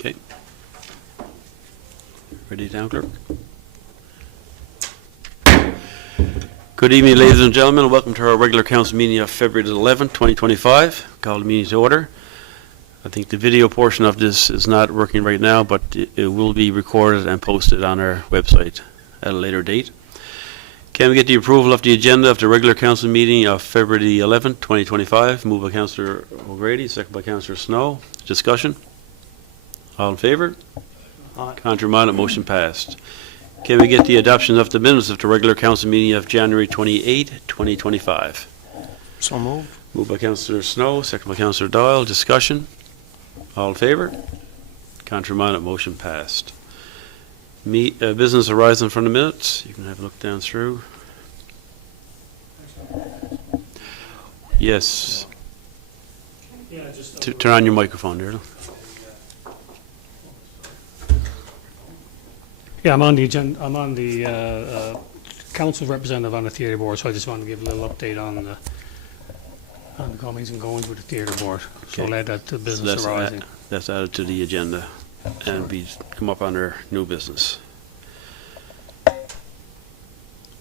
Okay. Ready, Town Clerk? Good evening, ladies and gentlemen. Welcome to our regular council meeting of February the 11th, 2025. Call the meeting to order. I think the video portion of this is not working right now, but it will be recorded and posted on our website at a later date. Can we get the approval of the agenda of the regular council meeting of February the 11th, 2025? Moved by Councillor O'Grady, second by Councillor Snow. Discussion? All in favour? Aye. Contrary minded, motion passed. Can we get the adoption of the minutes of the regular council meeting of January 28, 2025? So moved. Moved by Councillor Snow, second by Councillor Doyle. Discussion? All in favour? Contrary minded, motion passed. Business arising from the minutes. You can have a look down through. Yes. Yeah, just Turn on your microphone there. yeah, I'm on the agenda. I'm on the council representative on the theatre board, so I just wanted to give a little update on the comings and goings with the theatre board. So Okay. I'll add that to business arising. That's added to the agenda and we come up under new business.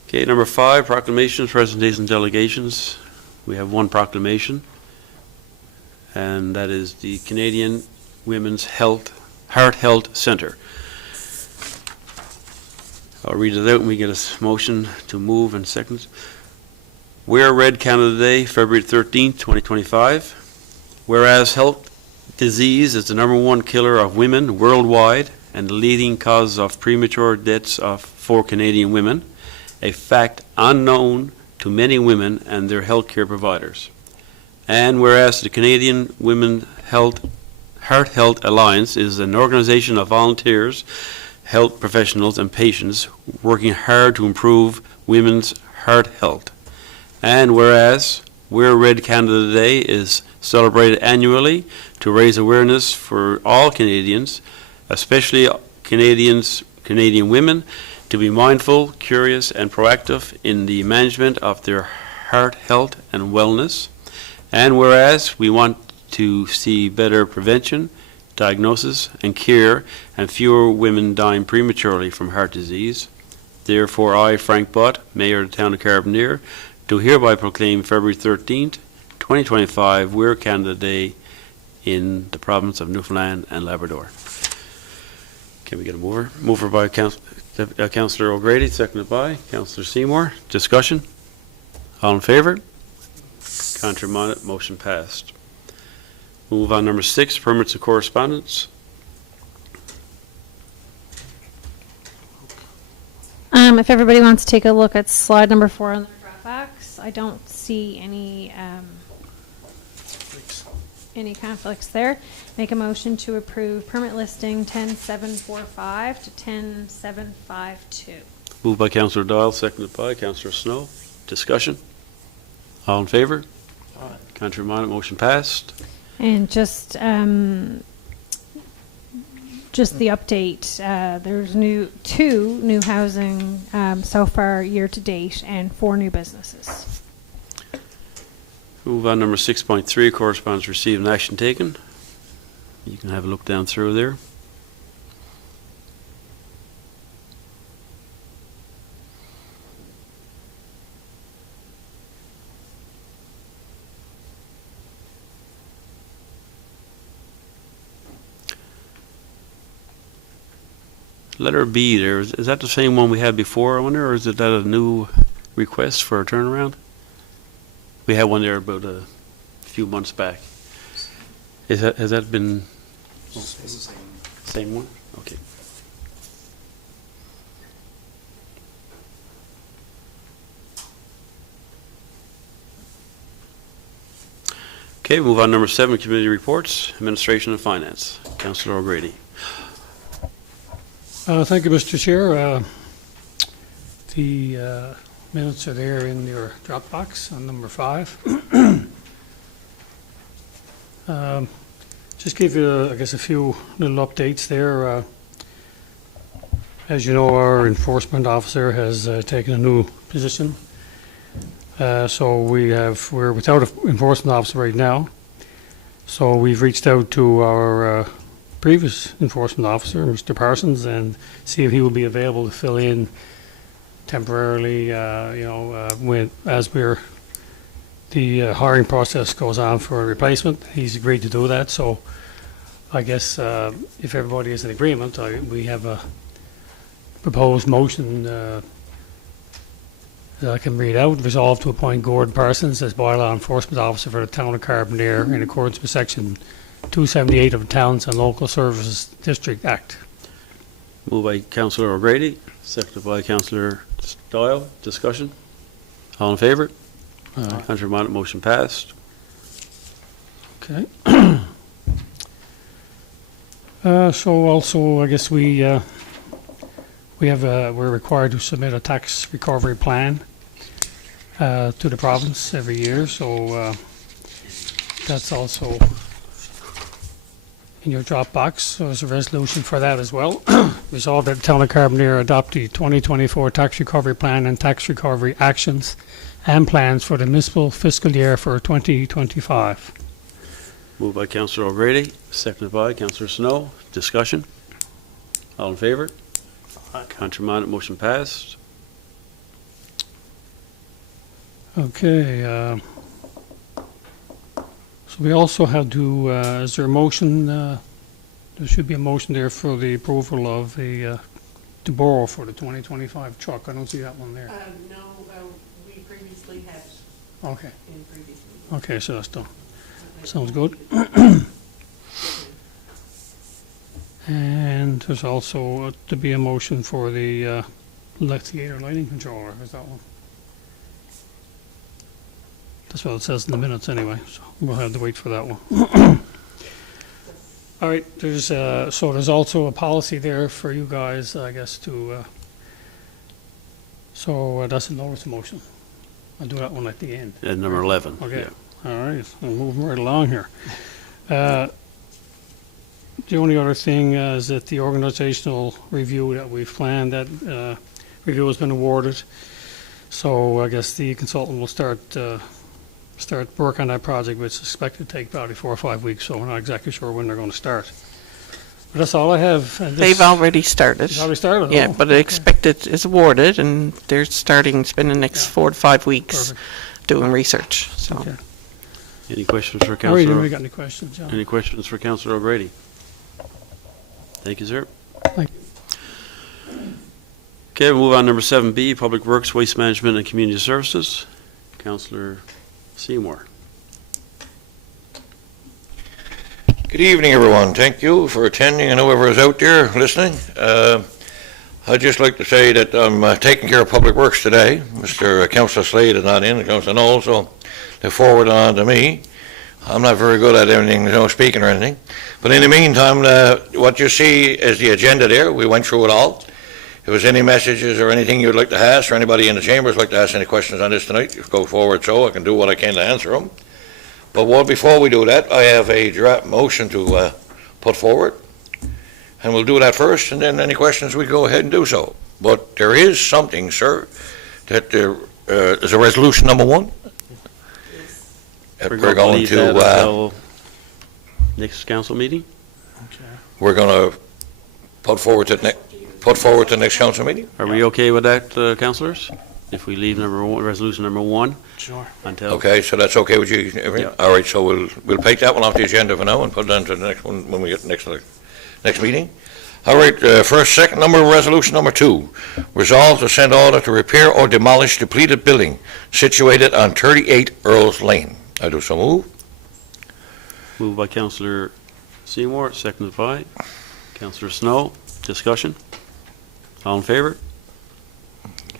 Okay, number 5, proclamations, presentations, delegations. We have one proclamation, and that is the Canadian Women's Heart Health Centre. I'll read it out and we get a motion to move and second. Wear Red Canada Day, February 13th, 2025. Whereas health disease is the #1 killer of women worldwide and the leading cause of premature deaths for Canadian women, a fact unknown to many women and their healthcare providers. And whereas the Canadian Women's Heart Health Alliance is an organization of volunteers, health professionals and patients working hard to improve women's heart health. And whereas Wear Red Canada Day is celebrated annually to raise awareness for all Canadians, especially Canadian women, to be mindful, curious and proactive in the management of their heart health and wellness. And whereas we want to see better prevention, diagnosis and care, and fewer women dying prematurely from heart disease. Therefore, I, Frank Butt, Mayor of the Town of Carbonear, do hereby proclaim February 13th, 2025, Wear Canada Day in the province of Newfoundland and Labrador. Can we get a mover? Mover by Councillor O'Grady, seconded by Councillor Seymour. Discussion? All in favour? Contrary minded, motion passed. Move on number 6, permits and correspondence. If everybody wants to take a look at slide number 4 on the draft backs, I don't see any conflicts there. Make a motion to approve permit listing 10745 to 10752. Moved by Councillor Doyle, seconded by Councillor Snow. Discussion? All in favour? Aye. Contrary minded, motion passed. And just the update, there's two new housing so far year to date and 4 new businesses. Move on number 6.3, correspondence received and action taken. You can have a look down through there. Letter B there, is that the same one we had before, I wonder, or is that a new request for a turnaround? We had one there about a few months back. Has that been same one? Okay. Okay, move on number 7, committee reports, administration and finance. Councillor O'Grady. Thank you, Mr. Chair. The minutes are there in your Dropbox on number 5. Just give you, I guess, a few little updates there. As you know, our enforcement officer has taken a new position. So we're without an enforcement officer right now. So we've reached out to our previous enforcement officer, Mr. Parsons, and see if he will be available to fill in temporarily, the hiring process goes on for a replacement. He's agreed to do that, so I guess if everybody is in agreement, we have a proposed motion that I can read out. Resolved to appoint Gordon Parsons as bylaw enforcement officer for the town of Carbonear in accordance with section 278 of the Towns and Local Services District Act. Moved by Councillor O'Grady, seconded by Councillor Doyle. Discussion? All in favour? Contrary minded, motion passed. Okay. So also, I guess we're required to submit a tax recovery plan to the province every year, so that's also in your Dropbox. So there's a resolution for that as well. Resolved that the town of Carbonear adopt the 2024 tax recovery plan and tax recovery actions and plans for the municipal fiscal year for 2025. Moved by Councillor O'Grady, seconded by Councillor Snow. Discussion? All in favour? Contrary minded, motion passed. Okay. So we also have to, is there a motion, there should be a motion there for the approval of the, to borrow for the 2025 truck. I don't see that one there. No, we previously had Okay, in previous meetings. okay, so that's done. Sounds good. And there's also to be a motion for the Electric lighting controller. Is that one? That's what it says in the minutes anyway, so we'll have to wait for that one. All right, there's also a policy there for you guys, I guess, to, that's a notice of motion. I'll do that one at the end. And number 11. Okay. Yeah. All right, I'm moving right along here. The only other thing is that the organizational review that we've planned, that review has been awarded. So I guess the consultant will start work on that project, which is expected to take probably 4 or 5 weeks, so we're not exactly sure when they're going to start. But that's all I have. They've already started. It's already started? Yeah, Oh, but okay. expected is awarded, and they're starting, spending the next Yeah. 4 to 5 weeks Perfect. doing research, so. Okay. Any questions for All right, Councillor? anybody got any questions, John? Any questions for Councillor O'Grady? Thank you, sir. Thank Okay, we'll move on to number 7B, Public Works, Waste Management, and Community Services. Councillor Seymour. Good evening, everyone. Thank you for attending, and whoever is out there listening. I'd just like to say that I'm taking care of Public Works today. Mr. Councillor Slade is not in, and Councillor Knowles, so they forward on to me. I'm not very good at anything, speaking or anything. But in the meantime, what you see is the agenda there. We went through it all. If there's any messages or anything you'd like to ask, or anybody in the chambers like to ask any questions on this tonight, just go forward so I can do what I can to answer them. But before we do that, I have a draft motion to put forward. And we'll do that first, and then any questions, we go ahead and do so. But there is something, sir, that there is a resolution number 1. We're going leave to, that until next council meeting? we're going to put forward to the next council meeting? Are we okay with that, councillors? If we leave resolution number 1 Sure. until? Okay, so that's okay with you? Yeah. All right, so we'll take that one off the agenda for now and put it on to the next one when we get next meeting. All right, second resolution number 2. Resolve to send order to repair or demolish depleted building situated on 38 Earls Lane. I do so move. Moved by Councillor Seymour, seconded by Councillor Snow. Discussion? All in favour?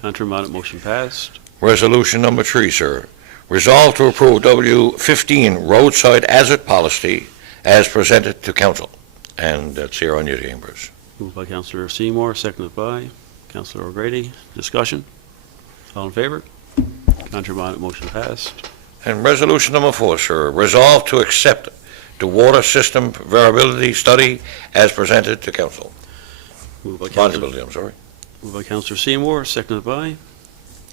Contrary minded, motion passed. Resolution number 3, sir. Resolve to approve W15 roadside hazard policy as presented to council. And that's here on your chambers. Moved by Councillor Seymour, seconded by Councillor O'Grady. Discussion? All in favour? Contrary minded, motion passed. And resolution number 4, sir. Resolve to accept the water system variability study as presented to council. Moved by Councillor Responsibility, I'm sorry. Moved by Councillor Seymour, seconded by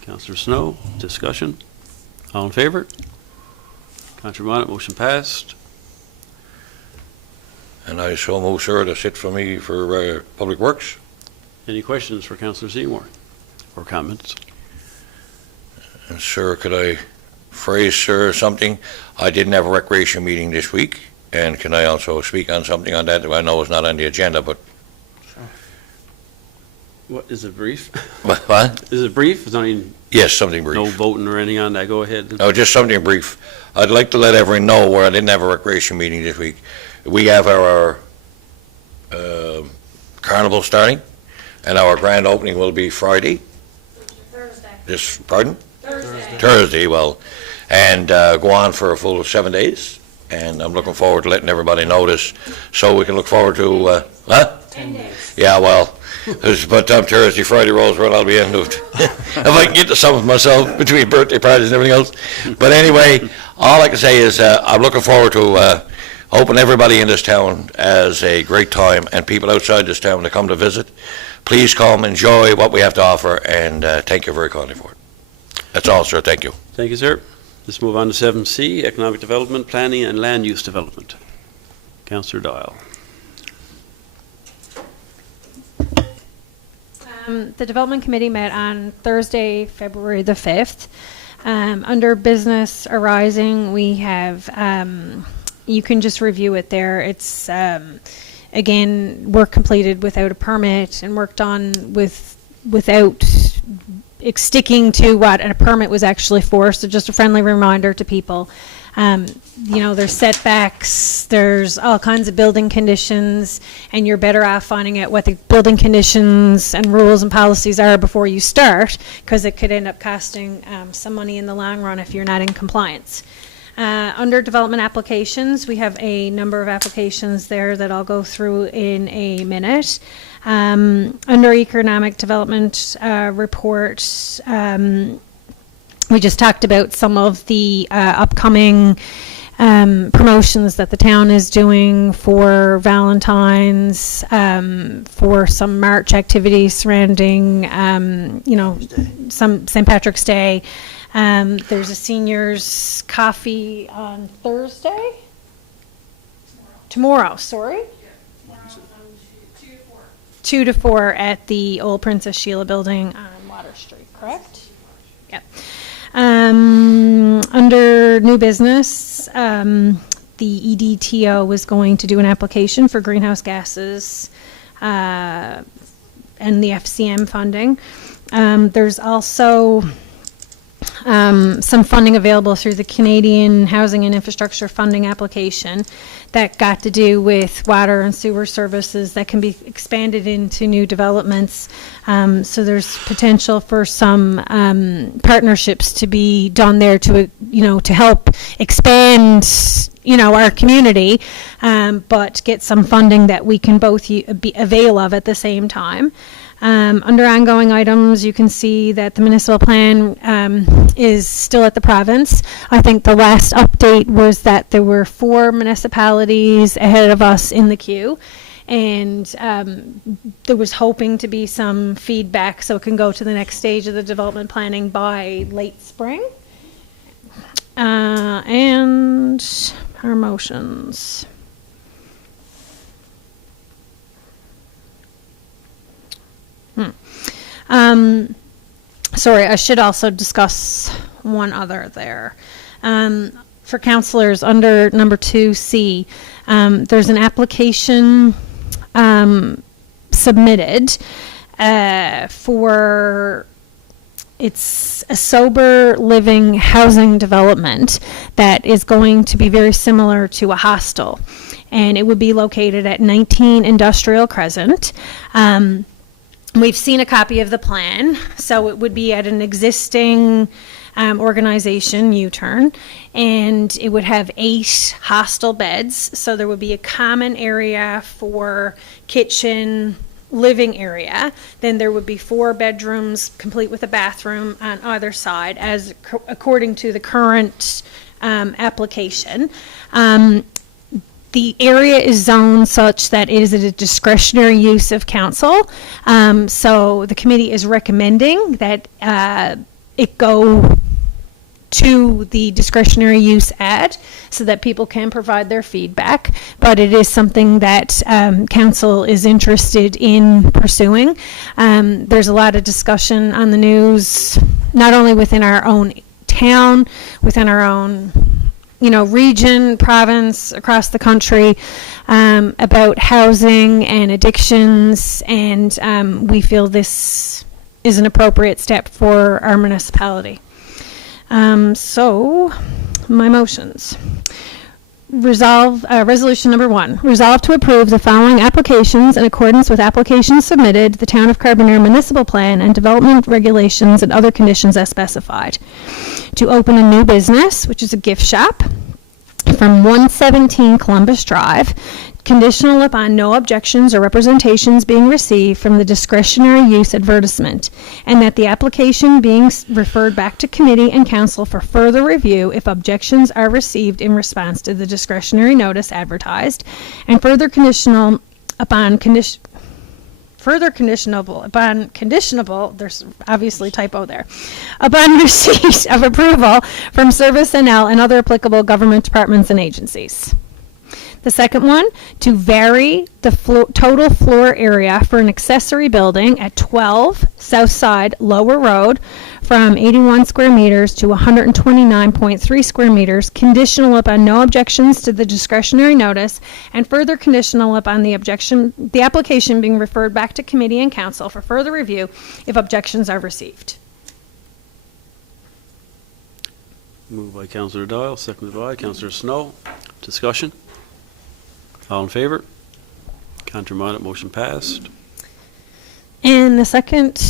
Councillor Snow. Discussion? All in favour? Contrary minded, motion passed. And I so move, sir. That's it for me for Public Works. Any questions for Councillor Seymour or comments? And sir, could I phrase, sir, something? I didn't have a recreation meeting this week, and can I also speak on something on that? I know it's not on the agenda, but What, is it brief? what? Is it brief? It's not even, Yes, something no brief. voting or anything on that, go ahead. No, just something brief. I'd like to let everyone know where I didn't have a recreation meeting this week. We have our carnival starting, and our grand opening will be Friday. Thursday. Pardon? Thursday, well, and go on for a full 7 days. And I'm looking forward to letting everybody know this, so we can look forward to, 10 days. Yeah, well, by the time Thursday, Friday rolls around, I'll be into it. If I can get to some of myself between birthday parties and everything else. But anyway, all I can say is I'm looking forward to hoping everybody in this town has a great time, and people outside this town to come to visit. Please come, enjoy what we have to offer, and thank you very kindly for it. That's all, sir. Thank you. Thank you, sir. Let's move on to 7C, Economic Development, Planning and Land Use Development. Councillor Dial. The Development Committee met on Thursday, February the 5th. Under business arising, we have, you can just review it there. It's, again, work completed without a permit and work done without sticking to what a permit was actually for. So just a friendly reminder to people. You know, there's setbacks, there's all kinds of building conditions, and you're better off finding out what the building conditions and rules and policies are before you start, because it could end up costing some money in the long run if you're not in compliance. Under development applications, we have a number of applications there that I'll go through in a minute. Under economic development reports, we just talked about some of the upcoming promotions that the town is doing for Valentine's, for some March activities surrounding, you know, some St. Patrick's Day. There's a seniors coffee on Thursday? Tomorrow, sorry? 2 to 4 at the Old Princess Sheila Building on Water Street, correct? Yep. Under new business, the EDTO was going to do an application for greenhouse gases and the FCM funding. There's also some funding available through the Canadian Housing and Infrastructure Funding application that got to do with water and sewer services that can be expanded into new developments. So there's potential for some partnerships to be done there to, you know, to help expand, you know, our community, but get some funding that we can both avail of at the same time. Under ongoing items, you can see that the municipal plan is still at the province. I think the last update was that there were 4 municipalities ahead of us in the queue, and there was hoping to be some feedback so it can go to the next stage of the development planning by late spring. And our motions. Sorry, I should also discuss one other there. For councillors, under number 2C, there's an application submitted for, it's a sober living housing development that is going to be very similar to a hostel, and it would be located at 19 Industrial Crescent. We've seen a copy of the plan, so it would be at an existing organization, U-Turn, and it would have 8 hostel beds, so there would be a common area for kitchen, living area. Then there would be 4 bedrooms, complete with a bathroom on either side, as according to the current application. The area is zoned such that it is a discretionary use of council. So the committee is recommending that it go to the discretionary use ad so that people can provide their feedback. But it is something that council is interested in pursuing. There's a lot of discussion on the news, not only within our own town, within our own region, province, across the country, about housing and addictions, and we feel this is an appropriate step for our municipality. So, my motions. Resolution number 1, resolve to approve the following applications in accordance with applications submitted, the Town of Carbonear Municipal Plan and Development Regulations and other conditions as specified. To open a new business, which is a gift shop, from 117 Columbus Drive, conditional upon no objections or representations being received from the discretionary use advertisement, and that the application being referred back to committee and council for further review if objections are received in response to the discretionary notice advertised, and further conditionable, there's obviously typo there, upon receipt of approval from Service NL and other applicable government departments and agencies. The second one, to vary the total floor area for an accessory building at 12 Southside Lower Road from 81 square meters to 129.3 square meters, conditional upon no objections to the discretionary notice, and further conditional upon the application being referred back to committee and council for further review if objections are received. Moved by Councillor Doyle, seconded by Councillor Snow. Discussion? All in favor? Contrary minded, motion passed. And the second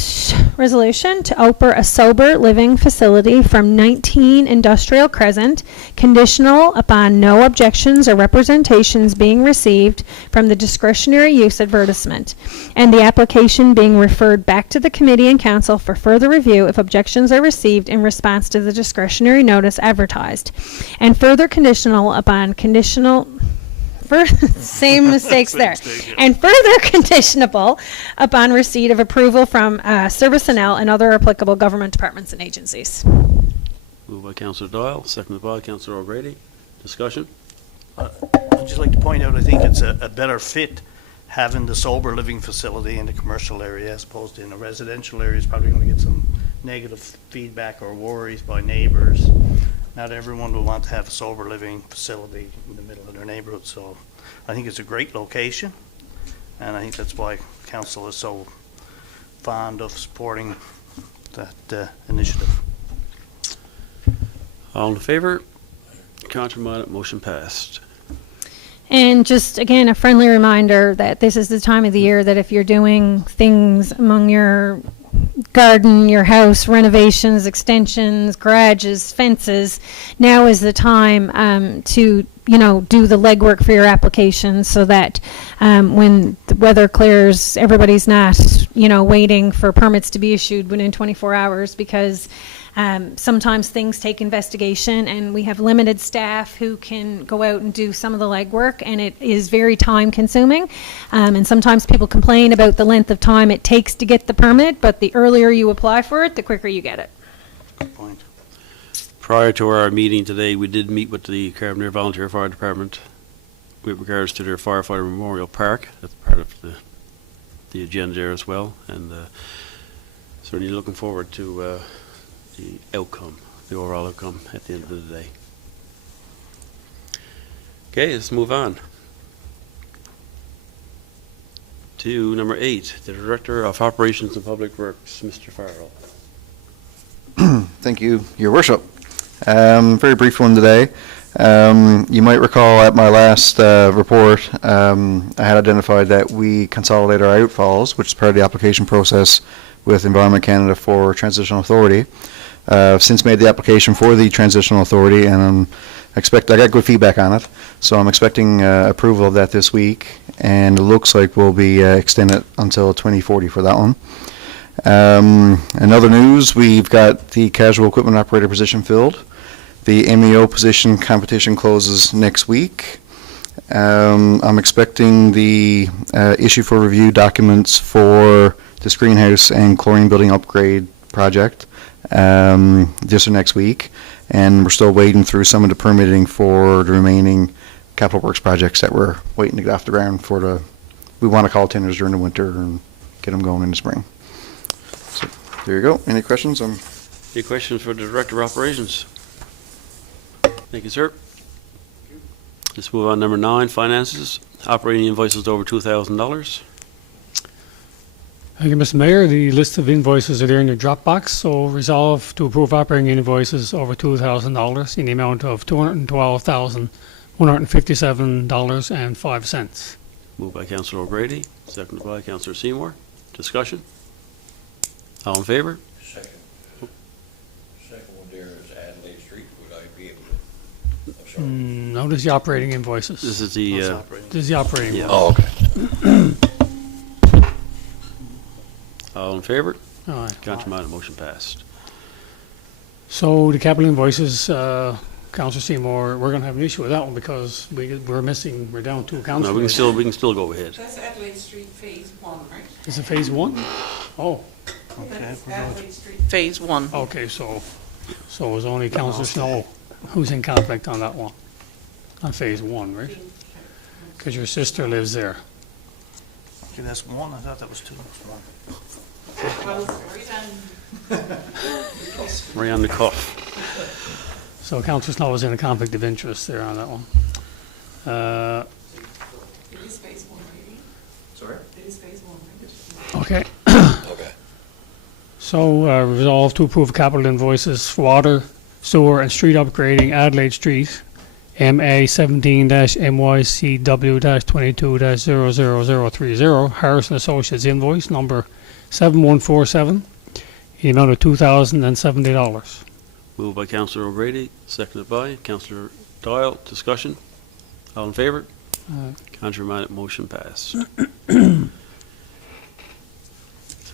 resolution, to open a sober living facility from 19 Industrial Crescent, conditional upon no objections or representations being received from the discretionary use advertisement, and the application being referred back to the committee and council for further review if objections are received in response to the discretionary notice advertised, and further conditional upon same mistakes there. And further conditionable upon receipt of approval from Service NL and other applicable government departments and agencies. Moved by Councillor Doyle, seconded by Councillor O'Grady. Discussion? I'd just like to point out, I think it's a better fit having the sober living facility in the commercial area as opposed to in a residential area. It's probably going to get some negative feedback or worries by neighbors. Not everyone will want to have a sober living facility in the middle of their neighborhood, so I think it's a great location, and I think that's why council is so fond of supporting that initiative. All in favor? Contrary minded, motion passed. And just, again, a friendly reminder that this is the time of the year that if you're doing things among your garden, your house, renovations, extensions, garages, fences, now is the time to do the legwork for your application so that when the weather clears, everybody's not waiting for permits to be issued within 24 hours, because sometimes things take investigation, and we have limited staff who can go out and do some of the legwork, and it is very time consuming. And sometimes people complain about the length of time it takes to get the permit, but the earlier you apply for it, the quicker you get it. Good point. Prior to our meeting today, we did meet with the Carbonear Volunteer Fire Department with regards to their firefighter memorial park. That's part of the agenda there as well, and certainly looking forward to the outcome, the overall outcome at the end of the day. Okay, let's move on to number 8, the Director of Operations and Public Works, Mr. Farrell. Thank you, Your Worship. Very brief one today. You might recall at my last report, I had identified that we consolidate our outfalls, which is part of the application process with Environment Canada for Transitional Authority. I've since made the application for the Transitional Authority, and I got good feedback on it, so I'm expecting approval of that this week, and it looks like we'll be extended until 2040 for that one. In other news, we've got the casual equipment operator position filled. The MEO position competition closes next week. I'm expecting the issue for review documents for the screenhouse and chlorine building upgrade project this or next week, and we're still waiting through some of the permitting for the remaining capital works projects that we're waiting to get off the ground for the, we want to call tenders during the winter and get them going in the spring. So, there you go. Any questions? Any questions for the Director of Operations? Thank you, sir. Let's move on. Number 9, finances. Operating invoices over $2,000. Thank you, Mr. Mayor. The list of invoices are there in your Dropbox. So resolve to approve operating invoices over $2,000 in the amount of $212,157.05. Moved by Councillor O'Grady, seconded by Councillor Seymour. Discussion? All in favor? Second one there is Adelaide Street. Would I be able to? I'm sorry. No, this is the operating invoices. This is Those the, operating. This is the operating. Yeah. Oh, okay. all in favor? All right. Contrary minded, motion passed. So the capital invoices, Councillor Seymour, we're going to have an issue with that one because we're down 2 accounts. No, we can still go ahead. That's Adelaide Street Phase 1, right? Is it phase 1? Oh, Okay, That's we're going. Adelaide Street Phase 1. okay, so it was only Councillor Snow who's in conflict on that one, on phase 1, right? Because your sister lives there. Okay, that's 1. I thought that was 2. That's 1. Well, Right on the cuff. So Councillor Snow is in a conflict of interest there on that one. it is Phase 1, maybe? Sorry? It is Phase 1, right? Okay, Okay. so resolve to approve capital invoices for water, sewer, and street upgrading Adelaide Street, MA 17-MYCW-22-000030, Harrison Associates invoice number 7147, the amount of $2,070. Moved by Councillor O'Grady, seconded by Councillor Doyle. Discussion? All in favor? Contrary minded, motion passed. So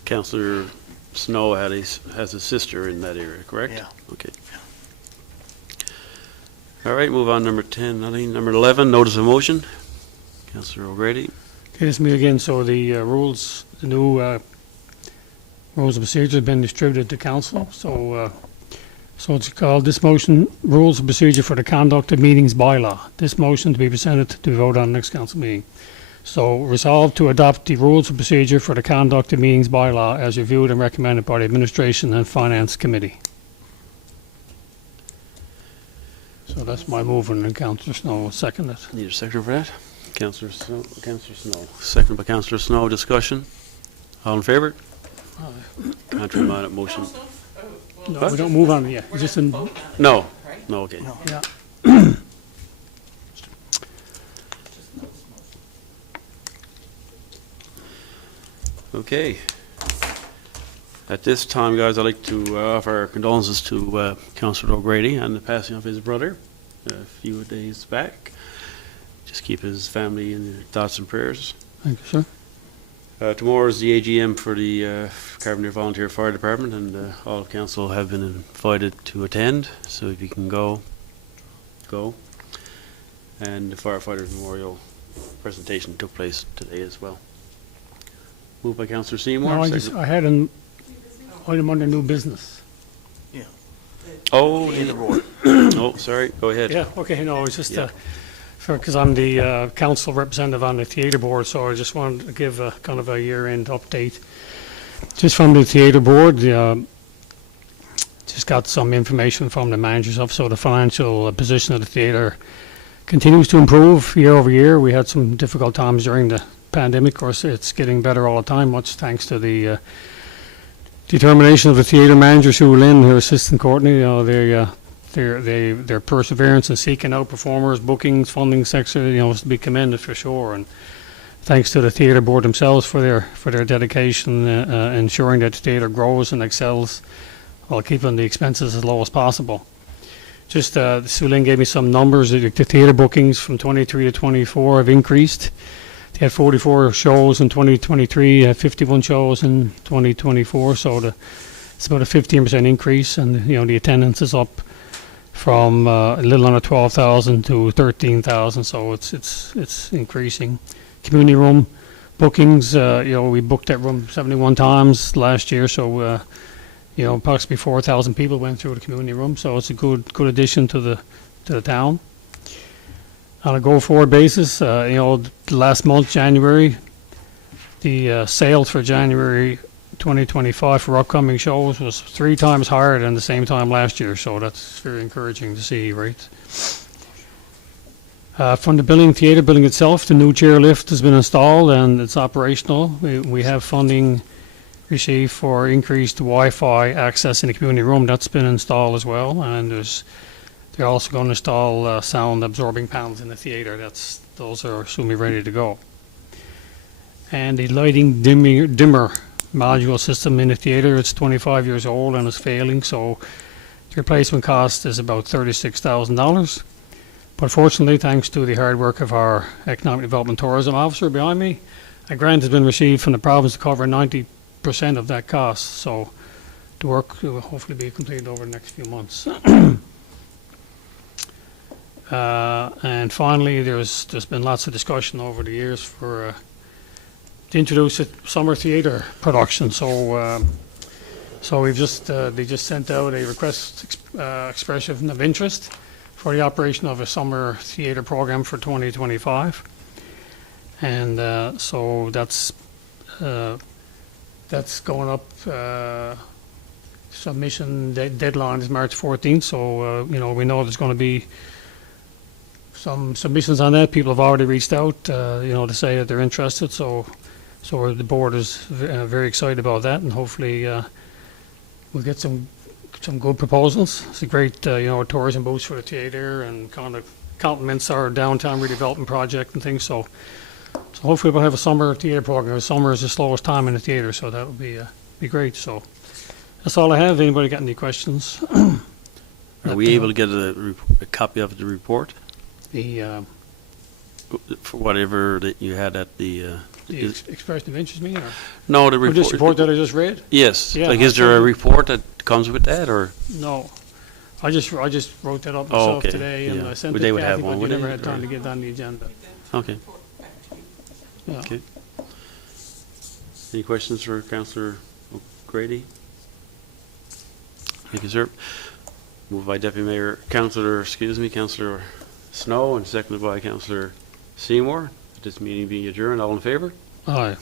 Councillor Snow has a sister in that area, correct? Yeah. Okay. All right, move on. Number 10, nothing. Number 11, notice of motion. Councillor O'Grady. Okay, this is me again. So the rules, the new rules of procedure have been distributed to council. So it's called this motion, rules of procedure for the conduct of meetings bylaw. This motion to be presented to be voted on next council meeting. So resolved to adopt the rules of procedure for the conduct of meetings bylaw as reviewed and recommended by the Administration and Finance Committee. So that's my movement, and Councillor Snow will second it. Need a second for that? Councillor Snow, second by Councillor Snow. Discussion? All in favor? Contrary minded, motion. No, we don't move on yet. It's just in, No. No, okay. No. yeah. Okay. At this time, guys, I'd like to offer our condolences to Councillor O'Grady on the passing of his brother a few days back. Just keep his family in your thoughts and prayers. Thank you, sir. Tomorrow is the AGM for the Carbonear Volunteer Fire Department, and all of council have been invited to attend, so if you can go. And the Firefighters Memorial presentation took place today as well. Moved by Councillor Seymour. No, second- I had an item under new business. Oh, Theatre board. oh, sorry, go ahead. Yeah, okay, no, it's just, Yeah. because I'm the council representative on the theatre board, so I just wanted to give a kind of a year-end update. Just from the theatre board, just got some information from the manager's office, so the financial position of the theatre continues to improve year over year. We had some difficult times during the pandemic. Of course, it's getting better all the time, much thanks to the determination of the theatre manager, Sue Lynn, her assistant Courtney. Their perseverance in seeking out performers, bookings, funding sector, is to be commended for sure. And thanks to the theatre board themselves for their dedication, ensuring that the theatre grows and excels while keeping the expenses as low as possible. Just Sue Lynn gave me some numbers. The theatre bookings from 23 to 24 have increased. They had 44 shows in 2023, had 51 shows in 2024, so it's about a 15% increase, and the attendance is up from a little under 12,000 to 13,000, so it's increasing. Community room bookings, we booked that room 71 times last year, so approximately 4,000 people went through the community room, so it's a good addition to the town. On a go-forward basis, last month, January, the sales for January 2025 for upcoming shows was 3 times higher than the same time last year, so that's very encouraging to see, right? From the theater building itself, the new chairlift has been installed and it's operational. We have funding received for increased Wi-Fi access in the community room. That's been installed as well, and they're also going to install sound absorbing panels in the theater. Those are soon be ready to go. And the lighting dimmer module system in the theater, it's 25 years old and is failing, so the replacement cost is about $36,000. But fortunately, thanks to the hard work of our Economic Development Tourism Officer behind me, a grant has been received from the province to cover 90% of that cost, so the work will hopefully be completed over the next few months. And finally, there's been lots of discussion over the years to introduce a summer theatre production. So they just sent out a request expression of interest for the operation of a summer theatre program for 2025, and so that's going up. Submission deadline is March 14th, so we know there's going to be some submissions on that. People have already reached out, to say that they're interested. So the board is very excited about that, and hopefully we'll get some good proposals. It's a great, tourism boost for the theatre and kind of complements our downtown redevelopment project and things. So hopefully we'll have a summer theatre program. Summer is the slowest time in the theatre, so that would be great. So that's all I have. Anybody got any questions? Are we able to get a copy of the report? For whatever that you had at the Expression of interest meeting? no, the Or report. this report that I just read? Yes. Yeah, Like, is there a report that comes with that, or? No. I just wrote that up Oh, myself okay. today, and Yeah. I sent Would it they to would have Kathy, one, but you would never they, had time or- to get it on the agenda. Okay. Yeah. Okay. Any questions for Councillor O'Grady? Thank you, sir. Moved by Deputy Mayor, Councillor Snow, and seconded by Councillor Seymour. This meeting being adjourned. All in favor? Aye.